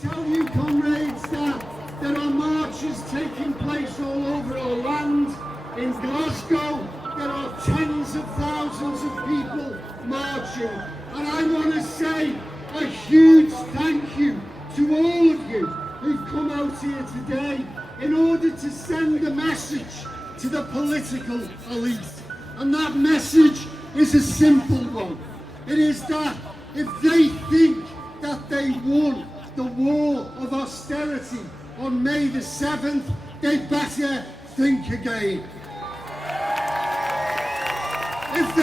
tell you, comrades, that there are marches taking place all over our land. In Glasgow, there are tens of thousands of people marching. And I want to say a huge thank you to all of you who've come out here today in order to send a message to the political elite. And that message is a simple one. It is that if they think that they won the war of austerity on May the 7th, they better think again. If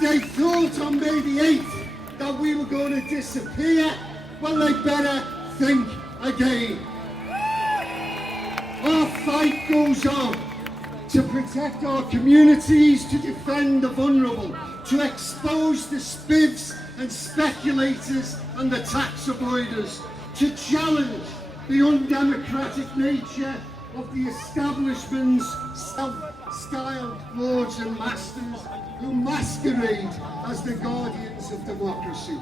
they thought on May the 8th that we were going to disappear, well, they better think again. Our fight goes on to protect our communities, to defend the vulnerable, to expose the spivs and speculators and the tax avoiders, to challenge the undemocratic nature of the establishment's self-styled lords and masters who masquerade as the guardians of democracy.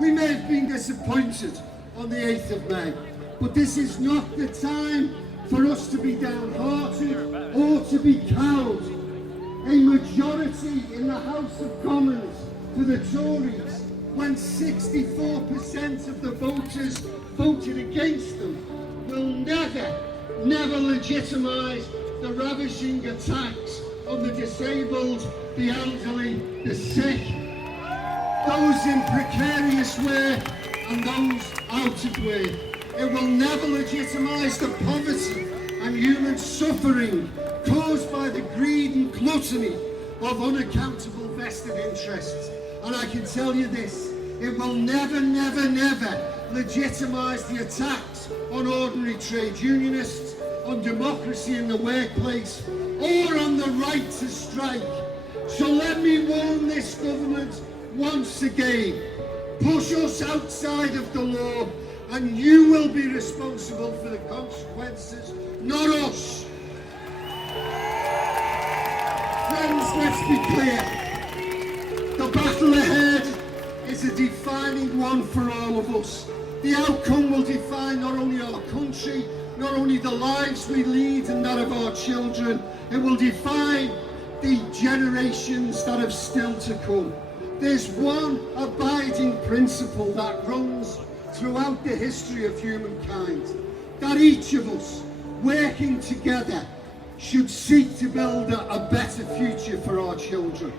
We may have been disappointed on the 8th of May, but this is not the time for us to be downhearted or to be cowed. A majority in the House of Commons for the Tories, when 64% of the voters voted against them, will never legitimise the ravishing attacks on the disabled, the elderly, the sick, those in precarious work and those out of work. It will never legitimise the poverty and human suffering caused by the greed and gluttony of unaccountable vested interests. And I can tell you this, it will never legitimise the attacks on ordinary trade unionists, on democracy in the workplace, or on the right to strike. So let me warn this government once again, push us outside of the law and you will be responsible for the consequences, not us. Friends, let's be clear. The battle ahead is a defining one for all of us. The outcome will define not only our country, not only the lives we lead and that of our children, it will define the generations that have still to come. There's one abiding principle that runs throughout the history of humankind, that each of us, working together, should seek to build a better future for our children.